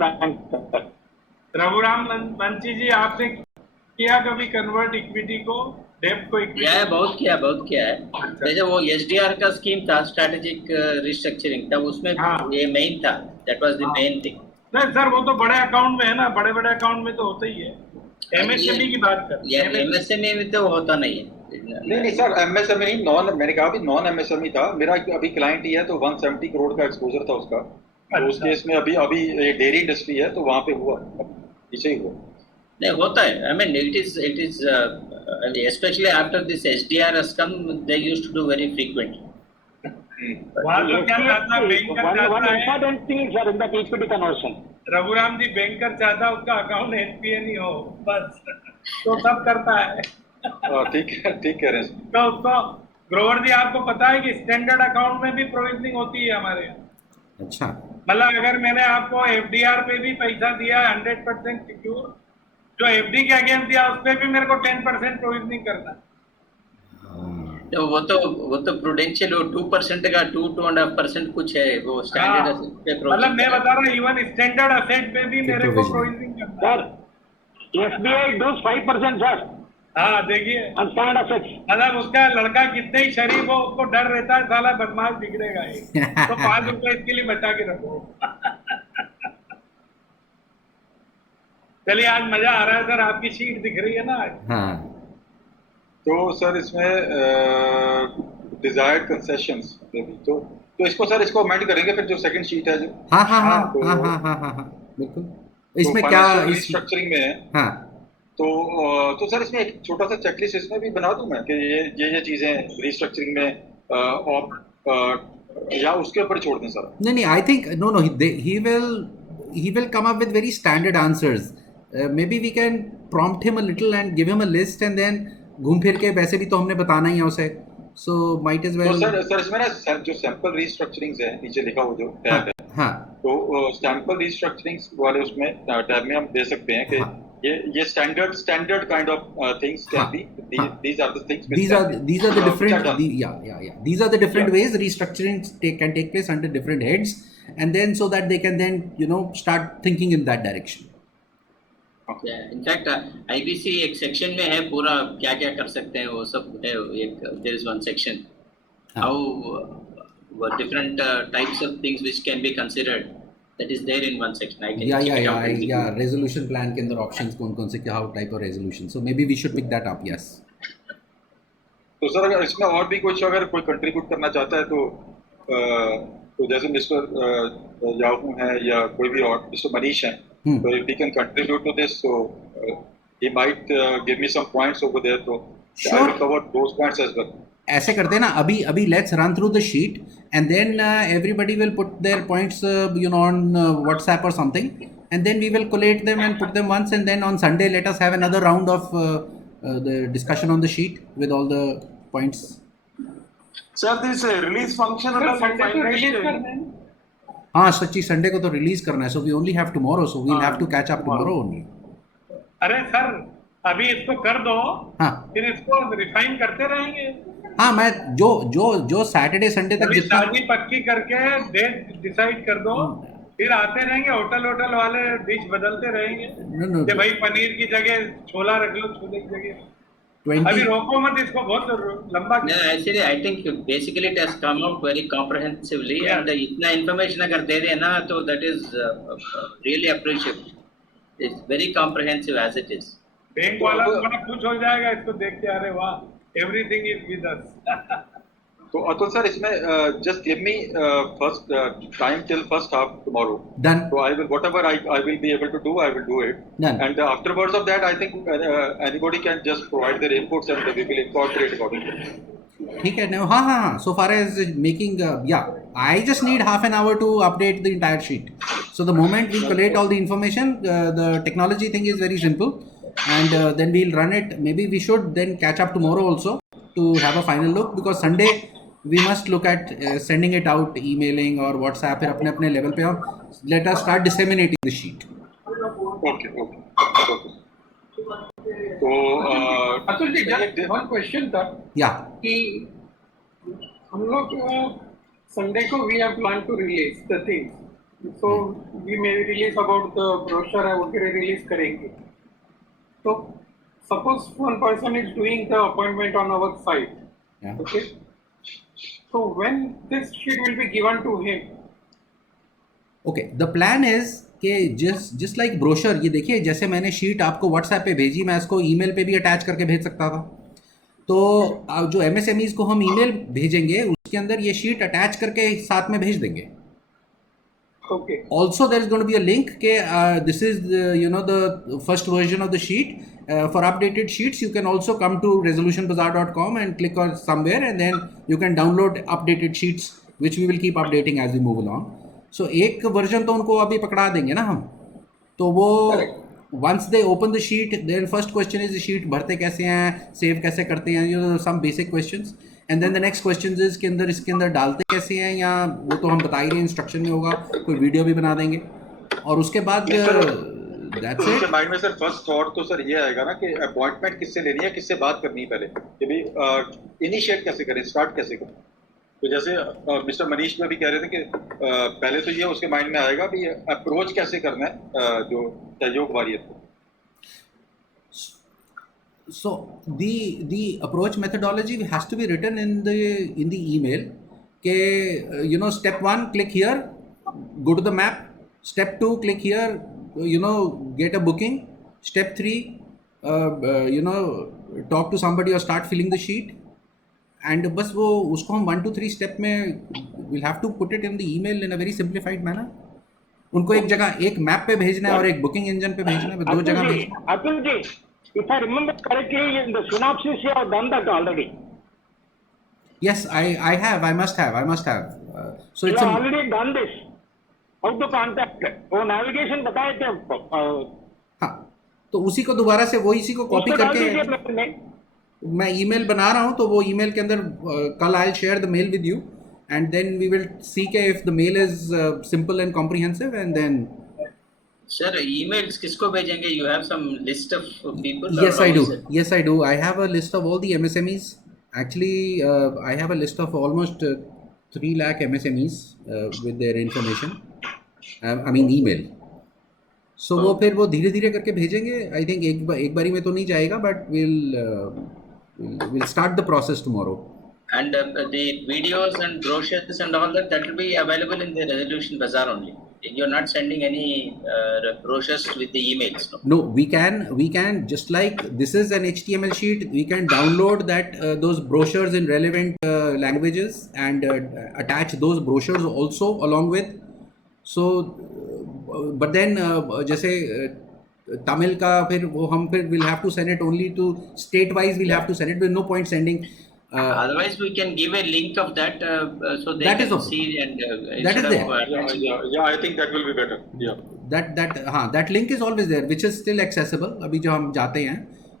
बैंक। रघुराम मंची जी, आपने किया कभी कन्वर्ट इक्विटी को, डेब्ट को इक्विटी? किया है, बहुत किया है। जैसे वो एसडीआर का स्कीम था, स्ट्रेटेजिक रिस्ट्रक्चरिंग, तब उसमें ये मेन था, that was the main thing. नहीं सर, वो तो बड़े अकाउंट में है ना, बड़े अकाउंट में तो होता ही है। एमएसएमई की बात कर, एमएसएमई में तो होता नहीं है। नहीं सर, एमएसएमई नहीं, नॉन, मैंने कहा भी नॉन एमएसएमई था। मेरा अभी क्लाइंट ही है, तो 170 करोड़ का एक्सपोजर था उसका। तो उस केस में अभी डेयरी इंडस्ट्री है, तो वहाँ पे हुआ, पीछे ही हुआ। नहीं होता है, I mean it is especially after this SDR has come, they used to do very frequently. वहाँ तो क्या चाहता है, बैंकर चाहता है, important thing sir in the equity conversion, Raghuram ji, banker चाहता उसका अकाउंट एनपीए नहीं हो, बस तो सब करता है। ठीक कह रहे हैं। तो उसको ग्रोवर जी, आपको पता है कि स्टैंडर्ड अकाउंट में भी प्रोविजनिंग होती है हमारे यहाँ। अच्छा, मतलब अगर मैंने आपको एफडीआर पे भी पैसा दिया 100% सिक्योर, जो एफडी के अगेंस्ट दिया उस पे भी मेरे को 10% प्रोविजनिंग करना है। तो वो तो प्रूडेंशियल 2% का 2.5% कुछ है, वो स्टैंडर्ड पे मतलब मैं बता रहा हूँ, इवन स्टैंडर्ड असेट पे भी मेरे को प्रोविजनिंग करना है। Sir SBI does 5% sir. हाँ देखिए, अनस्टैंडर्ड असेट्स, मतलब उसका लड़का कितने ही शरीफ हो, उसको डर रहता है साला बदमाश बिगड़ेगा ही, तो 5 रुपए इसके लिए बचा के रखो। चलिए, आज मजा आ रहा है सर, आपकी शीट दिख रही है ना आज। हाँ। तो सर इसमें डिजायर्ड कंसेशंस, तो इसको सर इसको अमेंड करेंगे फिर, जो सेकंड शीट है जो। हाँ, बिल्कुल। इसमें क्या रिस्ट्रक्चरिंग में है। हाँ, तो सर इसमें एक छोटा सा चेकलिस्ट इसमें भी बना दूं मैं कि ये चीजें रिस्ट्रक्चरिंग में या उसके ऊपर छोड़ दें सर? नहीं, I think no, he will come up with very standard answers. Maybe we can prompt him a little and give him a list, and then घूम फिर के वैसे भी तो हमने बताना ही है उसे, so might as well। तो सर इसमें ना जो सैंपल रिस्ट्रक्चरिंग्स है, नीचे लिखा हो जो टैब है, हाँ, तो सैंपल रिस्ट्रक्चरिंग्स वाले उसमें टैब में हम दे सकते हैं कि ये standard kind of things can be, these are the things, these are the different these are the different ways restructuring can take place under different heads, and then so that they can then start thinking in that direction. In fact IBC एक सेक्शन में है पूरा, क्या क्या कर सकते हैं वो सब है। एक there is one section how different types of things which can be considered, that is there in one section. I can या रेजोल्यूशन प्लान के अंदर ऑप्शंस कौन से, क्या how type of resolution, so may be we should pick that up. Yes, तो sir अगर इसमें और भी कुछ अगर कोई कंट्रीब्यूट करना चाहता है तो जैसे मिस्टर याहू है या कोई भी और मिस्टर मनीष है, so if he can contribute to this, so he might give me some points over there, so I will cover those points as well. ऐसे करते हैं ना, अभी let's run through the sheet, and then everybody will put their points on WhatsApp or something, and then we will collate them and put them once, and then on Sunday let us have another round of the discussion on the sheet with all the points. Sir, this release function हाँ सच्ची, संडे को तो release करना है, so we only have tomorrow, so we will have to catch up tomorrow only. अरे sir, अभी इसको कर दो, हाँ, फिर इसको रिफाइन करते रहेंगे। हाँ, मैं जो सैटरडे संडे तक जितना पक्की करके डेट डिसाइड कर दो, फिर आते रहेंगे, होटल वाले डिश बदलते रहेंगे कि भाई पनीर की जगह छोला रख लो, छोले की जगह। अभी रोको मत इसको, बहुत लंबा। Actually I think basically it has come out very comprehensively, and इतना इंफॉर्मेशन अगर दे दें ना, तो that is really appreciated, it's very comprehensive as it is. Bank वाला बड़ा खुश हो जाएगा इसको देख के, अरे वाह, एवरीथिंग इज विद अस। तो अतुल सर, इसमें just give me first time till first half tomorrow. Done. So I will, whatever I will be able to do, I will do it. Done. And afterwards of that, I think anybody can just provide their inputs and we will incorporate accordingly. ठीक है, हाँ, so far as making I just need half an hour to update the entire sheet. So the moment we collate all the information, the technology thing is very simple, and then we'll run it. Maybe we should then catch up tomorrow also to have a final look, because Sunday we must look at sending it out, emailing or WhatsApp, फिर अपने लेवल पे, और let us start disseminating the sheet. Okay. तो अतुल ji, just one question था कि हम लोग संडे को we have planned to release the things, So we may release about the brochure वगैरह release करेंगे. So suppose one person is doing the appointment on our site. Yeah. Okay. So when this sheet will be given to him? Okay, the plan is कि just like brochure, ये देखिए जैसे मैंने शीट आपको व्हाट्सएप पे भेजी, मैं इसको ईमेल पे भी अटैच करके भेज सकता था. तो जो MSMEs को हम ईमेल भेजेंगे उसके अंदर ये शीट अटैच करके साथ में भेज देंगे. Okay. Also there is going to be a link कि this is the first version of the sheet. For updated sheets you can also come to resolutionbazaar.com and click on somewhere and then you can download updated sheets which we will keep updating as we move along. So एक वर्जन तो उनको अभी पकड़ा देंगे ना हम, तो वो once they open the sheet, their first question is sheet भरते कैसे हैं, सेव कैसे करते हैं, some basic questions, and then the next questions is इसके अंदर डालते कैसे हैं, या वो तो हम बता ही रहे हैं, इंस्ट्रक्शन में होगा, कोई वीडियो भी बना देंगे, और उसके बाद that's it. माइंड में सर फर्स्ट थॉट तो सर ये आएगा ना कि अपॉइंटमेंट किससे लेनी है, किससे बात करनी है, पहले कि भाई इनिशिएट कैसे करें, स्टार्ट कैसे करें. तो जैसे मिस्टर मनीष में भी कह रहे थे कि पहले तो ये उसके माइंड में आएगा भी अप्रोच कैसे करना है जो सहयोग वारियत को. So the approach methodology has to be written in the email. कि step 1 click here, go to the map. Step 2 click here, get a booking. Step 3 talk to somebody or start filling the sheet. And बस वो उसको हम 1 to 3 step में we'll have to put it in the email in a very simplified manner. उनको एक जगह एक मैप पे भेजना है और एक बुकिंग इंजन पे भेजना है, दो जगह भेजना है. Atul ji, if I remember correctly, in the synopsis you have done that already. Yes, I must have. So You it's have already done this. How to contact? वो navigation बताए थे. हाँ, तो उसी को दोबारा से वो इसी को कॉपी करके मैं ईमेल बना रहा हूँ, तो वो ईमेल के अंदर कल I will share the mail with you and then we will see के if the mail is simple and comprehensive and then. Sir emails किसको भेजेंगे? You have some list of people? Yes I do. I have a list of all the MSMEs. Actually I have a list of almost 3 lakh MSMEs with their information. I mean email. So वो फिर वो धीरे धीरे करके भेजेंगे. I think एक बारी में तो नहीं जाएगा, but we'll start the process tomorrow. And the videos and brochures and all that will be available in the Resolution Bazaar only. You're not sending any brochures with the emails, no? No, we can just like this is an HTML sheet, we can download that those brochures in relevant languages and attach those brochures also along with. So but then जैसे तमिल का फिर वो हम फिर we'll have to send it only to state wise, we'll have to send it, with no point sending. Otherwise we can give a link of that so they that can is see and that is there. Yeah, I think that will be better. Yeah. That link is always there, which is still accessible. अभी जो हम जाते हैं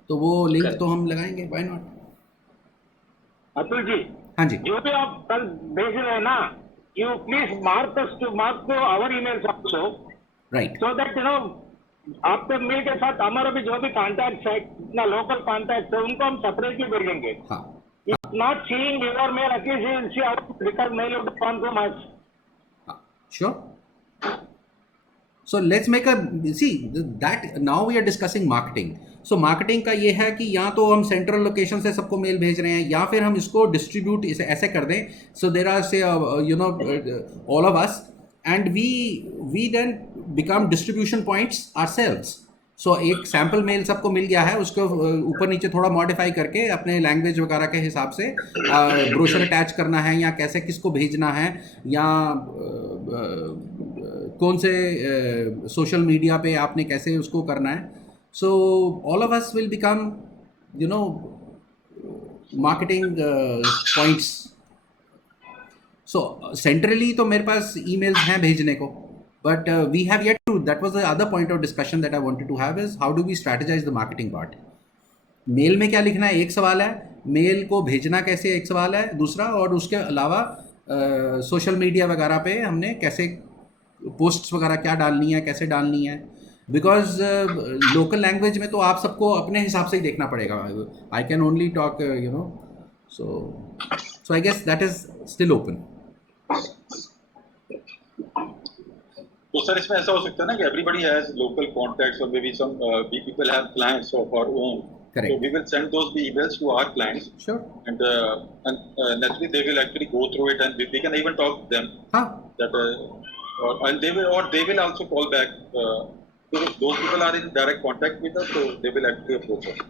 तो वो लिंक तो हम लगाएंगे, why not? अतुल जी, हाँ जी, जो भी आप कल भेज रहे हैं ना, you please mark to our emails also. right. So that आपके मेल के साथ हमारा भी जो भी कॉन्टैक्ट है, इतना लोकल कॉन्टैक्ट है, उनको हम सेपरेटली भेजेंगे. हाँ. If not seeing your mail, at least you will see our record mail of the phone from us. Sure. So let's make that now we are discussing marketing. So marketing का ये है कि या तो हम सेंट्रल लोकेशन से सबको मेल भेज रहे हैं, या फिर हम इसको डिस्ट्रीब्यूट ऐसे कर दें. So there are say all of us and we then become distribution points ourselves. So एक सैम्पल मेल सबको मिल गया है, उसको ऊपर नीचे थोड़ा मॉडिफाई करके अपने लैंग्वेज वगैरह के हिसाब से ब्रोशर अटैच करना है, या कैसे किसको भेजना है, या कौन से सोशल मीडिया पे आपने कैसे उसको करना है. So all of us will become marketing points. सो सेंट्रली तो मेरे पास ईमेल्स हैं भेजने को, but we have yet to, that was the other point of discussion that I wanted to have, is how do we strategize the marketing part. Mail में क्या लिखना है एक सवाल है, मेल को भेजना कैसे एक सवाल है दूसरा, और उसके अलावा सोशल मीडिया वगैरह पे हमने कैसे पोस्ट्स वगैरह क्या डालनी है, कैसे डालनी है. बिकॉज लोकल लैंग्वेज में तो आप सबको अपने हिसाब से ही देखना पड़ेगा. I can only talk so I guess that is still open. तो सर इसमें ऐसा हो सकता है ना कि everybody has local contacts or maybe some we people have clients of our own. Correct. So we will send those emails to our clients. Sure. And naturally they will actually go through it, and we can even talk to them. हाँ, That and they will also call back. So those people are in direct contact with us, so they will actually approach us.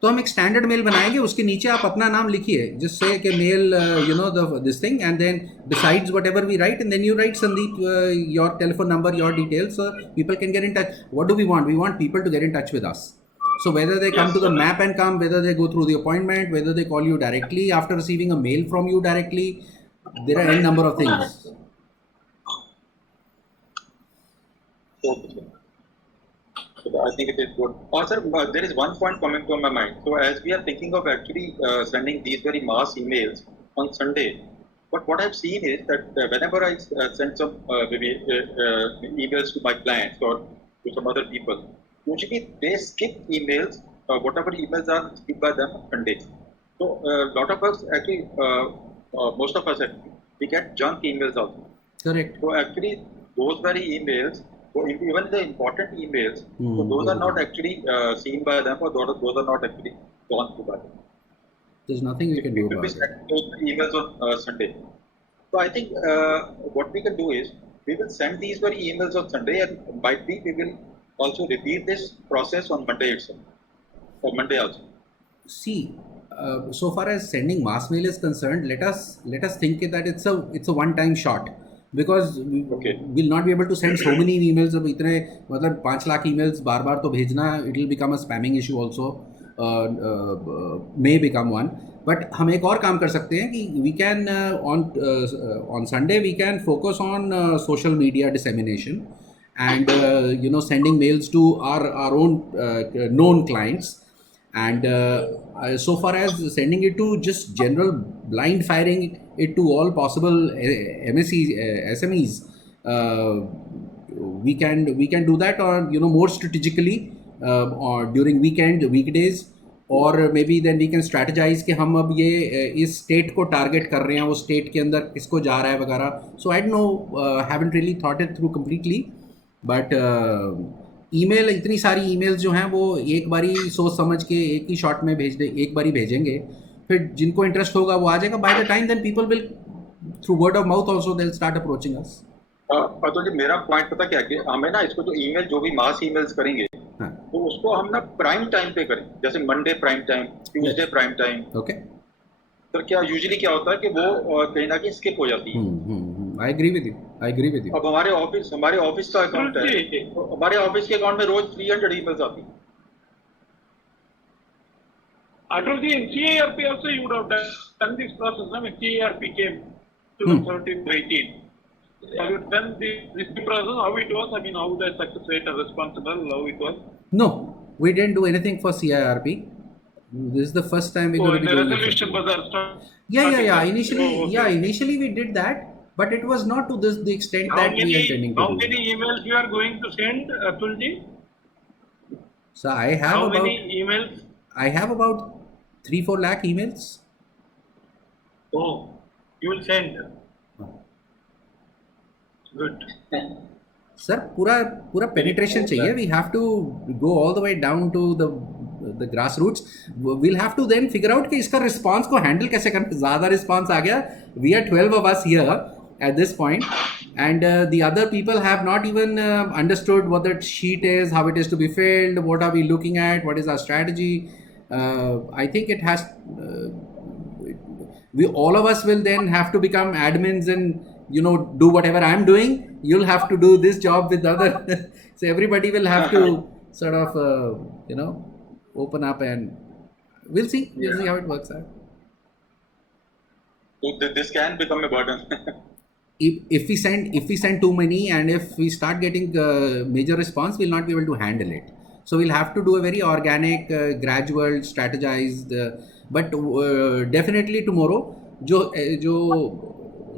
तो हम एक standard mail बनाएंगे, उसके नीचे आप अपना नाम लिखिए, जिससे कि mail you know this thing, and then besides whatever we write, and then you write Sandeep your telephone number, your details, people can get in touch. What do we want people to get in touch with us. So whether they come to the map and come, whether they go through the appointment, whether they call you directly after receiving a mail from you directly, there are any number of things. Okay. So I think it is good. Sir, there is one point coming to my mind. So as we are thinking of actually sending these very mass emails on Sunday, but what I've seen is that whenever I send some maybe emails to my clients or to some other people, usually they skip emails, whatever emails are skipped by them on Sundays. So lot of us actually, most of us actually, we get junk emails also. Correct. So actually, those very emails, so even the important emails, so those are not actually seen by them, or those are not actually gone through by them. There's nothing we can do We will about be it. sending those emails on Sunday. So I think what we can do is we will send these very emails on Sunday, and might be we will also repeat this process on Monday itself, or Monday also. See, so far as sending mass mail is concerned, let us think that it's a one-time shot, because Okay. we'll not be able to send so many emails. अब इतने मतलब 5 लाख emails बार बार तो भेजना, it will become a spamming issue also, may become one. But हम एक और काम कर सकते हैं कि we can on Sunday we can focus on social media dissemination, and you know, sending mails to our own known clients, and so far as sending it to just general blind firing it to all possible SMEs, we can do that, or you know, more strategically or during weekdays, और maybe then we can strategize कि हम अब ये इस स्टेट को टारगेट कर रहे हैं, वो स्टेट के अंदर किसको जा रहा है वगैरह. So I don't know, haven't really thought it through completely, but email, इतनी सारी ईमेल्स जो हैं वो एक बारी सोच समझ के एक ही शॉट में एक बारी भेजेंगे, फिर जिनको इंटरेस्ट होगा वो आ जाएगा. By the time then people will through word of mouth also they will start approaching us. तो जी मेरा पॉइंट पता क्या है, हमें ना इसको जो ईमेल, जो भी मास ईमेल्स करेंगे, हाँ. तो उसको हम ना प्राइम टाइम पे करें, जैसे Monday prime time, Tuesday prime time. Okay. तो क्या यूजुअली क्या होता है कि वो कहीं ना कहीं स्किप हो जाती है. I agree with you. अब हमारे ऑफिस का अकाउंट है, तो हमारे ऑफिस के अकाउंट में रोज 300 ईमेल्स आती हैं. Atalji, in CARP also you would have done this process, no? When CARP came 2017 to 18. Have you done this process, how it was? I mean, how the success rate or responsible, how it was? No, we didn't do anything for CIRP. This is the first time we're going to be doing it. Resolution was start. Yeah. Initially we did that, but it was not to the extent that we are intending to How do. many emails you are going to send, Atulji? So I have How about many emails? 3-4 lakh emails. Oh, you will send. Good. Sir, पूरा penetration चाहिए. We have to go all the way down to the grassroots. We'll have to then figure out कि इसका response को handle कैसे करना. ज़्यादा response आ गया. We are 12 of us here at this point, and the other people have not even understood what that sheet is, how it is to be filled, what are we looking at, what is our strategy. I think it has. We all of us will then have to become admins and, you know, do whatever I'm doing. You'll have to do this job with the other. So everybody will have to sort of, you know, open up, and we'll see how it works out. So this can become a burden. If we send too many, and if we start getting major response, we'll not be able to handle it. So we'll have to do a very organic, gradual, strategized, but definitely tomorrow जो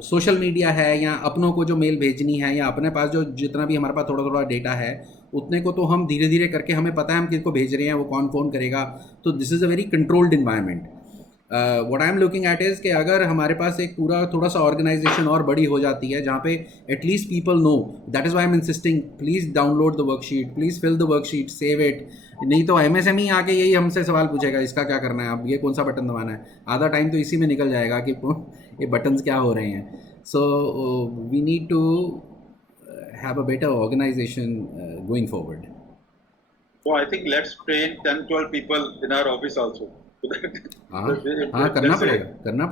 social media है, या अपनों को जो मेल भेजनी है, या अपने पास जो जितना भी हमारे पास थोड़ा डेटा है, उतने को तो हम धीरे धीरे करके, हमें पता है हम किसको भेज रहे हैं, वो कौन फ़ोन करेगा. तो this is a very controlled environment. What I am looking at is कि अगर हमारे पास एक पूरा थोड़ा सा ऑर्गेनाइजेशन और बड़ी हो जाती है जहाँ पे at least people know, that is why I am insisting, please download the worksheet, please fill the worksheet, save it. नहीं तो MSME आके यही हमसे सवाल पूछेगा, इसका क्या करना है, अब ये कौन सा बटन दबाना है. आधा टाइम तो इसी में निकल जाएगा कि ये बटन्स क्या हो रहे हैं. So we need to have a better organization going forward. So I think let's train 10-12 people in our office also. हाँ करना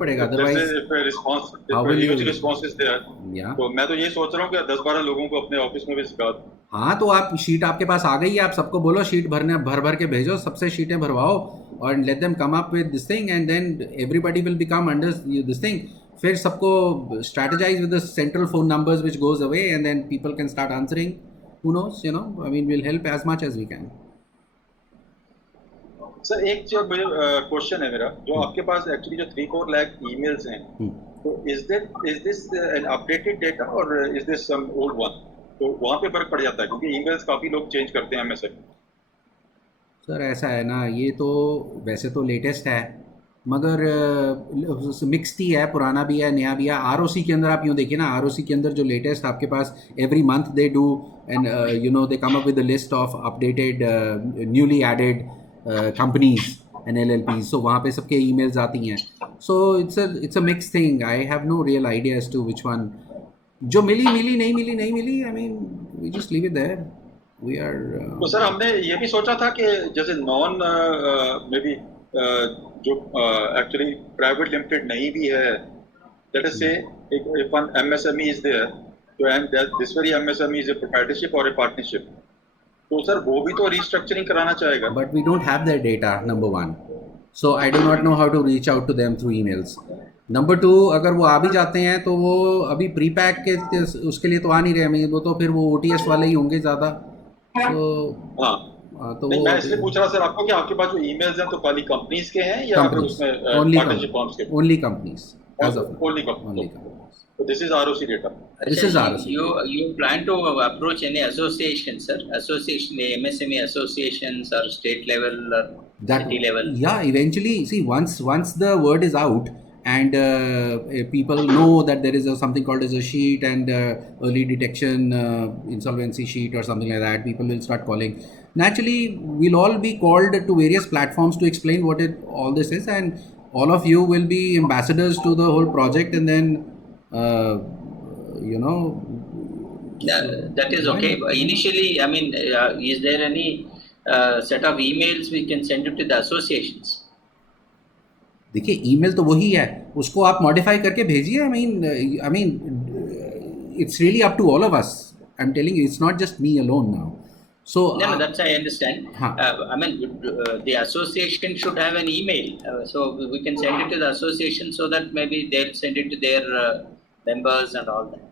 पड़ेगा otherwise how will you response is there. Yeah. तो मैं तो ये सोच रहा हूँ कि 10-12 लोगों को अपने ऑफिस में भी सिखा दूँ. हाँ तो आप शीट आपके पास आ गई है, आप सबको बोलो शीट भर के भेजो, सबसे शीटें भरवाओ और let them come up with this thing and then everybody will become under this thing. फिर सबको strategize with the central phone numbers which goes away and then people can start answering. Who knows, you know, I mean we'll help as much as we can. Sir एक जो क्वेश्चन है मेरा, जो आपके पास एक्चुअली जो 3-4 lakh emails हैं, तो is this an updated data और is this some old one? तो वहाँ पे फर्क पड़ जाता है क्योंकि ईमेल्स काफी लोग चेंज करते हैं MSME. सर ऐसा है ना, ये तो वैसे तो लेटेस्ट है मगर मिक्सड ही है, पुराना भी है नया भी है. ROC के अंदर आप यूँ देखिए ना, ROC के अंदर जो लेटेस्ट आपके पास every month they do and you know they come up with the list of updated newly added companies and LLPs. So वहाँ पे सबके ईमेल्स आती हैं. So it's a mix thing. I have no real idea as to which one जो मिली नहीं मिली. I mean we just leave it there. We are तो सर हमने ये भी सोचा था कि जैसे नॉन मे बी जो एक्चुअली प्राइवेट लिमिटेड नहीं भी है, लेट अस से if one MSME is there, so and that this very MSME is a proprietorship or a partnership, तो सर वो भी तो रीस्ट्रक्चरिंग कराना चाहेगा. But we don't have their data, number 1. So I do not know how to reach out to them through emails. Number 2, अगर वो आ भी जाते हैं तो वो अभी प्री पैक के उसके लिए तो आ नहीं रहे. वो तो फिर वो OTS वाले ही होंगे ज़्यादा. तो नहीं, मैं इसलिए पूछ रहा सर आपको कि आपके पास जो ईमेल्स हैं तो खाली कंपनीज के हैं या फिर उसमें पार्टनरशिप फॉर्म्स के? Only companies as of only companies. So this is ROC data. This is ROC. You plan to approach any association, sir? Association, MSME associations or state level or city level? Yeah, eventually, see, once the word is out and people know that there is something called as a sheet and early detection insolvency sheet or something like that, people will start calling. Naturally, we'll all be called to various platforms to explain what all this is, and all of you will be ambassadors to the whole project, and then you know. Yeah, that is okay. Initially, I mean, is there any set of emails we can send it to the associations? देखिए email तो वही है, उसको आप modify करके भेजिए. I mean it's really up to all of us. I am telling you, it's not just me alone now. So no, that's I understand. I mean, the association should have an email, so we can send it to the association so that maybe they'll send it to their members and all that.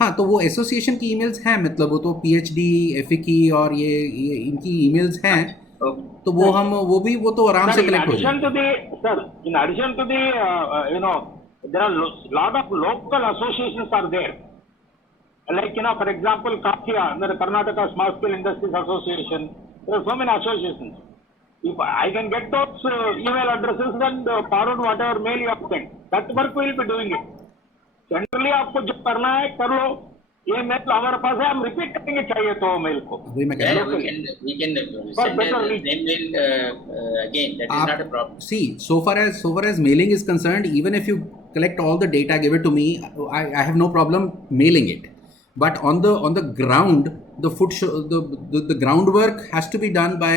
हाँ, तो वो एसोसिएशन की ईमेल्स हैं, मतलब वो तो PhD, FICI और ये इनकी ईमेल्स हैं. तो वो तो आराम से कलेक्ट हो जाएंगे. Sir, in addition to the you know, there are lot of local associations are there. Like, you know, for example, KAFIA, the Karnataka Small Scale Industries Association. There are so many associations. If I can get those email addresses and forward whatever mail you have sent, that work will be doing it. Generally, आपको जो करना है कर लो. ये मेल हमारे पास है, हम रिपीट करेंगे चाहिए तो मेल को. We can send the same mail again. That is not a problem. See, so far as mailing is concerned, even if you collect all the data, give it to me, I have no problem mailing it. But on the ground, the groundwork has to be done by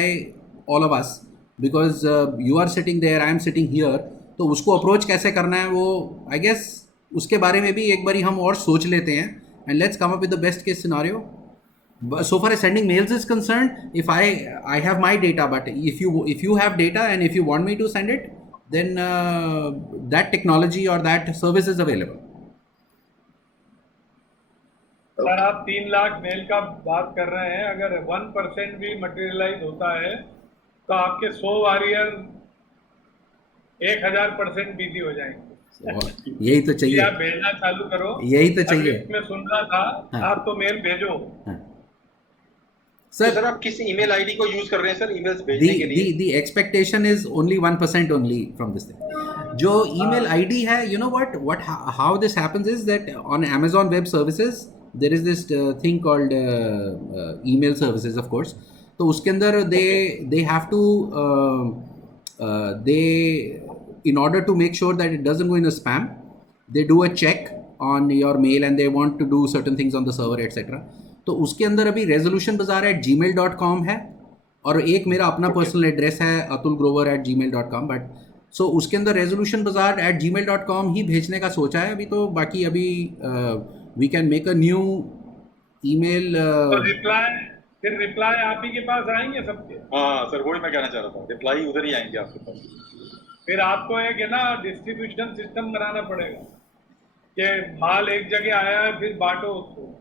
all of us, because you are sitting there, I am sitting here. तो उसको अप्रोच कैसे करना है वो I guess उसके बारे में भी एक बारी हम और सोच लेते हैं. And let's come up with the best case scenario. So far as sending mails is concerned, if I have my data, but if you have data and if you want me to send it, then that technology or that service is available. Sir आप 3 लाख मेल का बात कर रहे हैं, अगर 1% भी मटेरियलाइज होता है तो आपके 100 वॉरियर 1000% बिजी हो जाएंगे. यही तो चाहिए. आप भेजना चालू करो. यही तो चाहिए. मैं सुन रहा था. आप तो मेल भेजो. Sir, सर आप किस ईमेल आईडी को यूज कर रहे हैं सर ईमेल्स भेजने के लिए? the expectation is only 1% only from this thing. जो email ID है, you know what how this happens is that on Amazon Web Services there is this thing called email services, of course. तो उसके अंदर they have to they in order to make sure that it doesn't go in a spam, they do a check on your mail and they want to do certain things on the server etc. तो उसके अंदर अभी रेजोल्यूशन बाजार @gmail.com है और एक मेरा अपना पर्सनल एड्रेस है atulgrover@gmail.com. बट सो उसके अंदर रेजोल्यूशन बाजार @gmail.com ही भेजने का सोचा है अभी. तो बाकी अभी we can make a new email. Reply आप ही के पास आएंगे सबके. हाँ सर वही मैं कहना चाह रहा था, रिप्लाई उधर ही आएंगे आपके पास. फिर आपको एक है ना डिस्ट्रीब्यूशन सिस्टम बनाना पड़ेगा कि माल एक जगह आया है फिर बांटो उसको.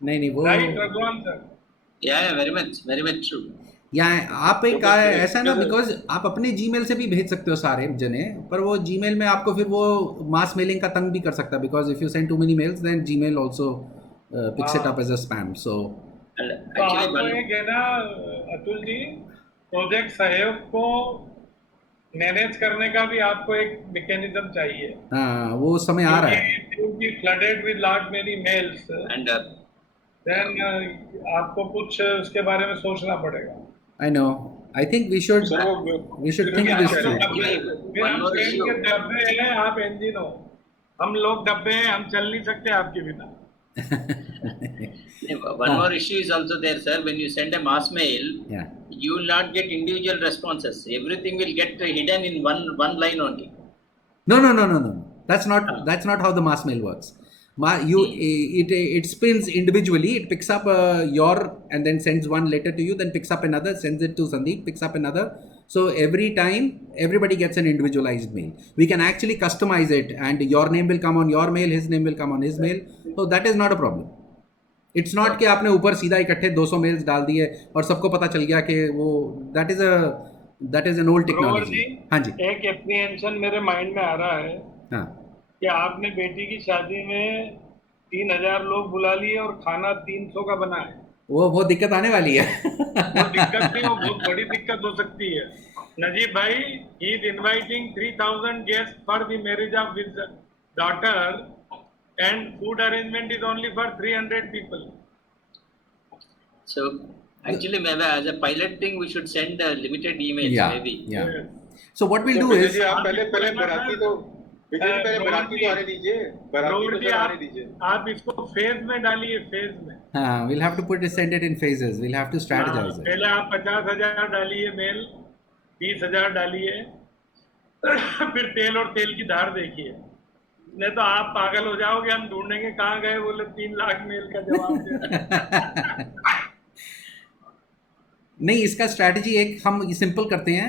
नहीं वो right Raghuvan sir. Yeah, very much true. या आप एक ऐसा ना, बिकॉज आप अपने जीमेल से भी भेज सकते हो सारे जने, पर वो जीमेल में आपको फिर वो मास मेलिंग का तंग भी कर सकता है, because if you send too many mails then Gmail also picks it up as a spam. So तो आपको एक है ना अतुल जी, प्रोजेक्ट सहयोग को मैनेज करने का भी आपको एक मैकेनिज्म चाहिए. हाँ वो समय आ रहा है. Flooded with large many mails And then आपको कुछ उसके बारे में सोचना पड़ेगा. I know. I think we should think this through. फिर हम ट्रेन के डब्बे हैं, आप इंजन हो. हम लोग डब्बे हैं, हम चल नहीं सकते आपके बिना. one more issue is also there, sir. When you send a mass mail, Yeah. you will not get individual responses. Everything will get hidden in one line only. No. That's not how the mass mail works. It spins individually. It picks up your and then sends one letter to you, then picks up another, sends it to Sandeep, picks up another. So every time everybody gets an individualized mail. We can actually customize it, and your name will come on your mail, his name will come on his mail. So that is not a problem. It's not कि आपने ऊपर सीधा इकट्ठे 200 मेल्स डाल दिए और सबको पता चल गया कि वो that is an old technology. हाँ जी. एक एप्रीहेंशन मेरे माइंड में आ रहा है. हाँ. कि आपने बेटी की शादी में 3000 लोग बुला लिए और खाना 300 का बना है. वो दिक्कत आने वाली है. वो दिक्कत नहीं, वो बहुत बड़ी दिक्कत हो सकती है. नजीब भाई, he is inviting 3000 guests for the marriage of his daughter and food arrangement is only for 300 people. So actually maybe as a pilot thing we should send limited emails. Yeah, maybe. Yeah. So what we'll do is आप पहले बराती तो आने दीजिए. बराती तो आने दीजिए. आप इसको फेज में डालिए, फेज में. हाँ, we'll have to send it in phases. We'll have to strategize it. पहले आप 50,000 डालिए मेल, 20,000 डालिए, फिर तेल और तेल की धार देखिए. नहीं तो आप पागल हो जाओगे. हम ढूंढेंगे कहाँ गए, बोले 3 लाख मेल का जवाब दे. नहीं, इसका स्ट्रैटेजी एक हम सिंपल करते हैं,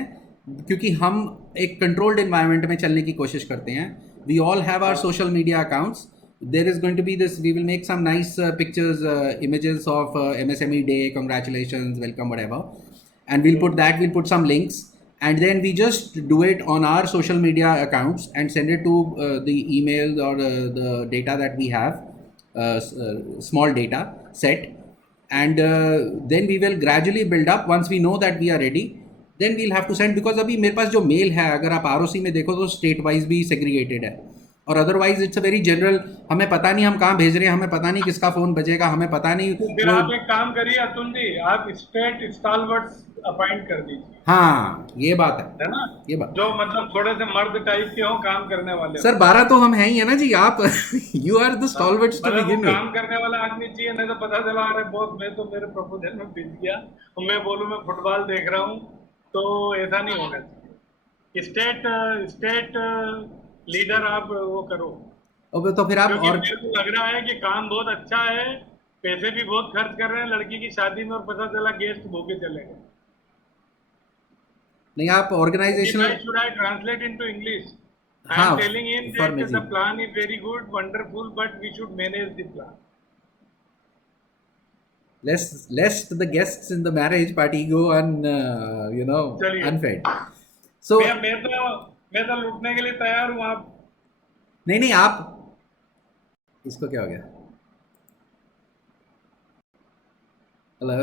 क्योंकि हम एक कंट्रोल्ड एनवायरनमेंट में चलने की कोशिश करते हैं. We all have our social media accounts. There is going to be this, we will make some nice pictures, images of MSME day, congratulations, welcome, whatever, and we'll put some links, and then we just do it on our social media accounts and send it to the email or the data that we have, small data set, and then we will gradually build up. Once we know that we are ready, then we'll have to send, because अभी मेरे पास जो मेल है, अगर आप ROC में देखो तो state wise भी सेग्रीगेटेड है, और otherwise it's a very general. हमें पता नहीं हम कहाँ भेज रहे हैं, हमें पता नहीं किसका फोन बजेगा, हमें पता नहीं. फिर आप एक काम करिए अतुल जी, आप स्टेट स्टालवर्ट्स अपॉइंट कर दीजिए. हाँ, ये बात है ना, ये बात. जो मतलब थोड़े से मर्द टाइप के हो, काम करने वाले. सर 12 तो हम हैं ही है ना जी. आप you are the stalwarts to begin with. काम करने वाला आदमी चाहिए. नहीं तो पता चला अरे बॉस मैं तो मेरे प्रपोजल में बिक गया और मैं बोलूँ मैं फुटबॉल देख रहा हूँ, तो ऐसा नहीं होना चाहिए. स्टेट लीडर आप वो करो. तो फिर आप, और मेरे को लग रहा है कि काम बहुत अच्छा है, पैसे भी बहुत खर्च कर रहे हैं लड़की की शादी में, और पता चला गेस्ट भूखे चले गए. नहीं, आप organisational. Should I translate into English? I हाँ, am telling him for that me, the plan is very good, wonderful, but we should manage the plan. Lest the guests in the marriage party go unfed. So मैं तो लूटने के लिए तैयार हूँ. आप नहीं, आप इसको क्या हो गया? हेलो.